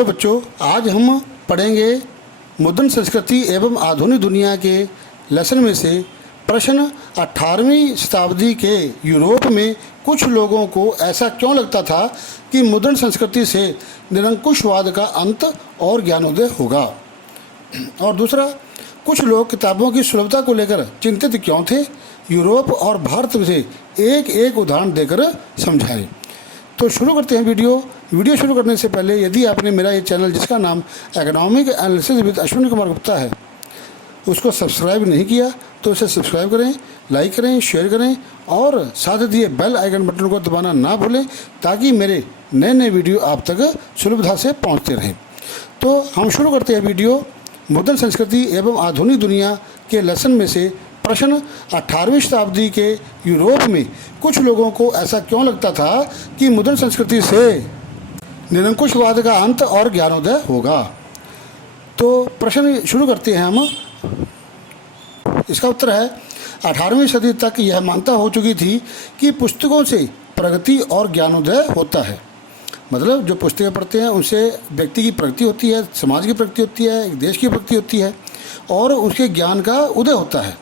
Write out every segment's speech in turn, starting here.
Hello बच्चों, आज हम पढ़ेंगे मुद्रण संस्कृति एवं आधुनिक दुनिया के लेसन में से प्रश्न 18वीं शताब्दी के यूरोप में कुछ लोगों को ऐसा क्यों लगता था कि मुद्रण संस्कृति से निरंकुशवाद का अंत और ज्ञानोदय होगा। और दूसरा, कुछ लोग किताबों की सुलभता को लेकर चिंतित क्यों थे। यूरोप और भारत से एक एक उदाहरण देकर समझाएं। तो शुरू करते हैं वीडियो शुरू करने से पहले यदि आपने मेरा ये चैनल जिसका नाम economic analysis with Ashwini Kumar Gupta है उसको सब्सक्राइब नहीं किया तो उसे सब्सक्राइब करें, लाइक करें, शेयर करें और साथ दिए बेल आइकन बटन को दबाना ना भूलें ताकि मेरे नए नए वीडियो आप तक सुलभता से पहुंचते रहें। तो हम शुरू करते हैं वीडियो मुद्रण संस्कृति एवं आधुनिक दुनिया के लेसन में से प्रश्न 18वीं शताब्दी के यूरोप में कुछ लोगों को ऐसा क्यों लगता था कि मुद्रण संस्कृति से निरंकुशवाद का अंत और ज्ञानोदय होगा। तो प्रश्न शुरू करते हैं हम। इसका उत्तर है 18वीं सदी तक यह मान्यता हो चुकी थी कि पुस्तकों से प्रगति और ज्ञानोदय होता है। मतलब जो पुस्तकें पढ़ते हैं उनसे व्यक्ति की प्रगति होती है, समाज की प्रगति होती है, एक देश की प्रगति होती है और उसके ज्ञान का उदय होता है।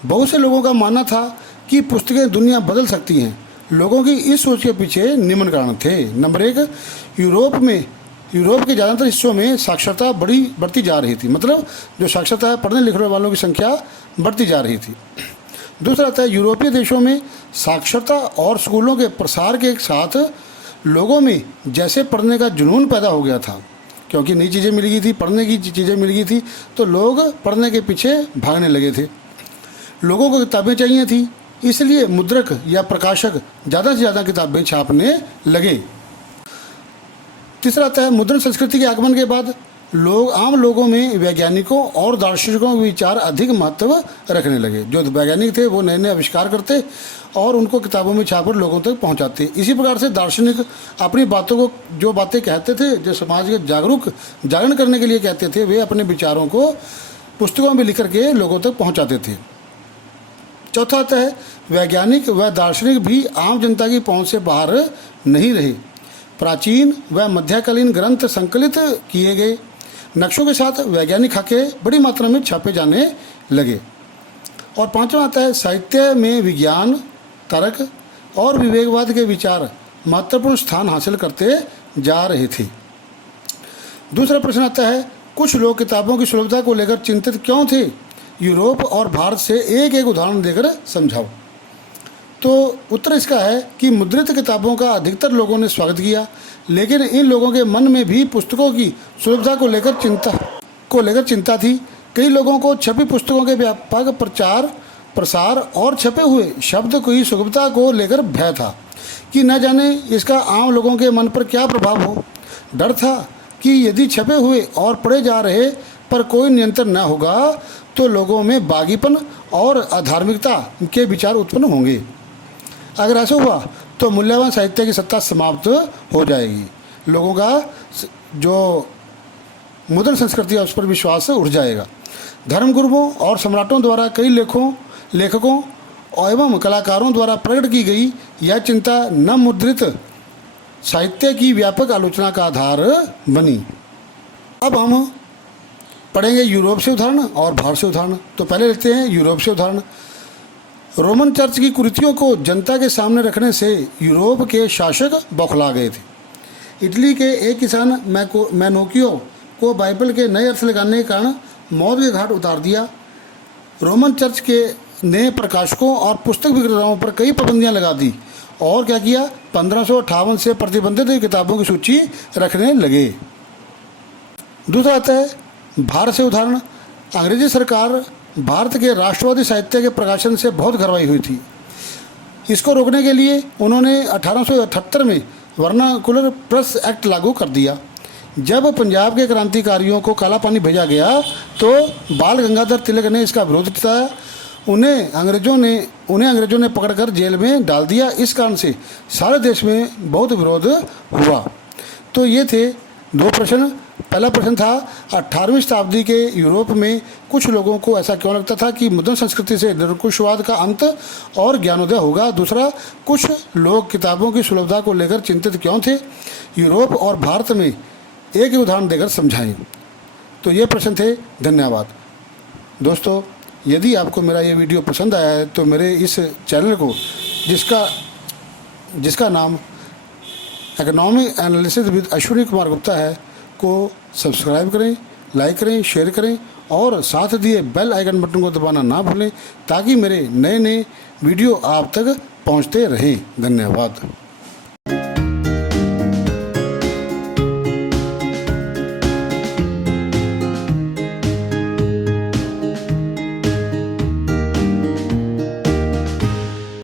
बहुत से लोगों का मानना था कि पुस्तकें दुनिया बदल सकती हैं। लोगों की इस सोच के पीछे निम्न कारण थे। नंबर 1, यूरोप के ज़्यादातर हिस्सों में साक्षरता बढ़ती जा रही थी। मतलब जो साक्षरता है, पढ़ने लिखने वालों की संख्या बढ़ती जा रही थी। दूसरा था यूरोपीय देशों में साक्षरता और स्कूलों के प्रसार के साथ लोगों में जैसे पढ़ने का जुनून पैदा हो गया था, क्योंकि नई चीज़ें मिल गई थी, पढ़ने की चीज़ें मिल गई थी, तो लोग पढ़ने के पीछे भागने लगे थे। लोगों को किताबें चाहिए थी, इसलिए मुद्रक या प्रकाशक ज़्यादा से ज़्यादा किताबें छापने लगे। तीसरा आता है मुद्रण संस्कृति के आगमन के बाद आम लोगों में वैज्ञानिकों और दार्शनिकों के विचार अधिक महत्व रखने लगे। जो वैज्ञानिक थे वो नए नए आविष्कार करते और उनको किताबों में छापकर लोगों तक पहुंचाते। इसी प्रकार से दार्शनिक अपनी बातों को, जो बातें कहते थे, जो समाज के जागरण करने के लिए कहते थे, वे अपने विचारों को पुस्तकों में लिख करके लोगों तक पहुँचाते थे। चौथा आता है वैज्ञानिक व दार्शनिक भी आम जनता की पहुंच से बाहर नहीं रहे। प्राचीन व मध्यकालीन ग्रंथ संकलित किए गए, नक्शों के साथ वैज्ञानिक खाके बड़ी मात्रा में छापे जाने लगे। और पांचवा आता है साहित्य में विज्ञान, तर्क और विवेकवाद के विचार महत्वपूर्ण स्थान हासिल करते जा रहे थे। दूसरा प्रश्न आता है कुछ लोग किताबों की सुलभता को लेकर चिंतित क्यों थे। यूरोप और भारत से एक एक उदाहरण देकर समझाओ। तो उत्तर इसका है कि मुद्रित किताबों का अधिकतर लोगों ने स्वागत किया, लेकिन इन लोगों के मन में भी पुस्तकों की सुलभता को लेकर चिंता थी। कई लोगों को छपी पुस्तकों के व्यापक प्रसार और छपे हुए शब्द की सुलभता को लेकर भय था कि न जाने इसका आम लोगों के मन पर क्या प्रभाव हो। डर था कि यदि छपे हुए और पढ़े जा रहे पर कोई नियंत्रण न होगा तो लोगों में बागीपन और अधार्मिकता के विचार उत्पन्न होंगे। अगर ऐसा हुआ तो मूल्यवान साहित्य की सत्ता समाप्त हो जाएगी। लोगों का जो मुद्रण संस्कृति है उस पर विश्वास उठ जाएगा। धर्मगुरुओं और सम्राटों द्वारा कई लेखकों एवं कलाकारों द्वारा प्रकट की गई यह चिंता न मुद्रित साहित्य की व्यापक आलोचना का आधार बनी। अब हम पढ़ेंगे यूरोप से उदाहरण और भारत से उदाहरण। तो पहले लेते हैं यूरोप से उदाहरण। रोमन चर्च की कुरीतियों को जनता के सामने रखने से यूरोप के शासक बौखला गए थे। इटली के एक किसान मैनोकियो को बाइबल के नए अर्थ लगाने के कारण मौत के घाट उतार दिया। रोमन चर्च के ने प्रकाशकों और पुस्तक विक्रेताओं पर कई पाबंदियां लगा दी और क्या किया, 1558 से प्रतिबंधित किताबों की सूची रखने लगे। दूसरा आता है भारत से उदाहरण। अंग्रेजी सरकार भारत के राष्ट्रवादी साहित्य के प्रकाशन से बहुत घबराई हुई थी। इसको रोकने के लिए उन्होंने 1878 में वर्नाकुलर प्रेस एक्ट लागू कर दिया। जब पंजाब के क्रांतिकारियों को काला पानी भेजा गया तो बाल गंगाधर तिलक ने इसका विरोध किया। उन्हें अंग्रेजों ने पकड़कर जेल में डाल दिया। इस कारण से सारे देश में बहुत विरोध हुआ। तो ये थे दो प्रश्न। पहला प्रश्न था 18वीं शताब्दी के यूरोप में कुछ लोगों को ऐसा क्यों लगता था कि मुद्रण संस्कृति से निरंकुशवाद का अंत और ज्ञानोदय होगा। दूसरा, कुछ लोग किताबों की सुलभता को लेकर चिंतित क्यों थे। यूरोप और भारत में एक ही उदाहरण देकर समझाएं। तो ये प्रश्न थे। धन्यवाद दोस्तों। यदि आपको मेरा ये वीडियो पसंद आया है तो मेरे इस चैनल को, जिसका नाम economic analysis with Ashwini Kumar Gupta है, को सब्सक्राइब करें, लाइक करें, शेयर करें और साथ दिए बेल आइकन बटन को दबाना ना भूलें, ताकि मेरे नए नए वीडियो आप तक पहुंचते रहें। धन्यवाद।